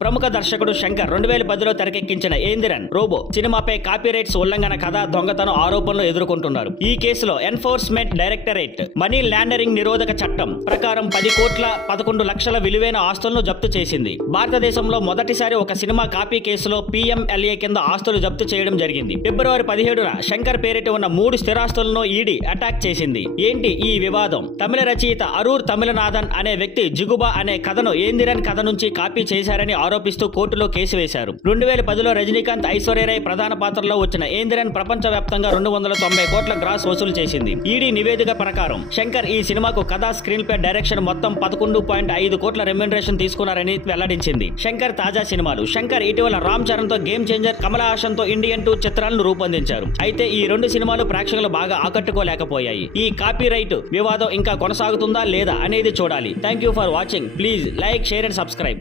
ప్రముఖ దర్శకుడు శంకర్ 2010లో తెరకెక్కించిన ఏందిరన్ రోబో సినిమాపై కాపీరైట్స్ ఉల్లంఘన కథ దొంగతనం ఆరోపణలు ఎదుర్కొంటున్నారు. ఈ కేసులో ఎన్ఫోర్స్మెంట్ డైరెక్టరేట్ మనీ లాండరింగ్ నిరోధక చట్టం ప్రకారం 10 కోట్ల 11 లక్షల విలువైన ఆస్తులను జప్తు చేసింది. భారతదేశంలో మొదటిసారి ఒక సినిమా కాపీ కేసులో PMLA కింద ఆస్తులు జప్తు చేయడం జరిగింది. ఫిబ్రవరి 17న శంకర్ పేరిట ఉన్న 3 స్థిరాస్తులను ఈడీ అటాక్ చేసింది. ఏంటి ఈ వివాదం? తమిళ రచయిత అరూర్ తమిళనాథన్ అనే వ్యక్తి జిగుబా అనే కథను ఏందిరన్ కథ నుంచి కాపీ చేశారని ఆరోపిస్తూ కోర్టులో కేసు వేశారు. 2010లో రజనీకాంత్, ఐశ్వర్యరాయ్ ప్రధాన పాత్రలో వచ్చిన ఏందిరన్ ప్రపంచవ్యాప్తంగా 290 కోట్ల గ్రాస్ వసూలు చేసింది. ఈడీ నివేదిక ప్రకారం శంకర్ ఈ సినిమాకు కథ, స్క్రీన్ ప్లే, డైరెక్షన్ మొత్తం 11.5 కోట్ల రెమ్యునరేషన్ తీసుకున్నారని వెల్లడించింది. శంకర్ తాజా సినిమాలు. శంకర్ ఇటీవల రామ్ చరణ్ తో గేమ్ చేంజర్, కమల్ హాసన్ తో ఇండియన్ 2 చిత్రాలను రూపొందించారు. అయితే ఈ 2 సినిమాలు ప్రేక్షకులు బాగా ఆకట్టుకోలేకపోయాయి. ఈ కాపీరైట్ వివాదం ఇంకా కొనసాగుతుందా లేదా అనేది చూడాలి. Thank you for watching. Please like, share and subscribe.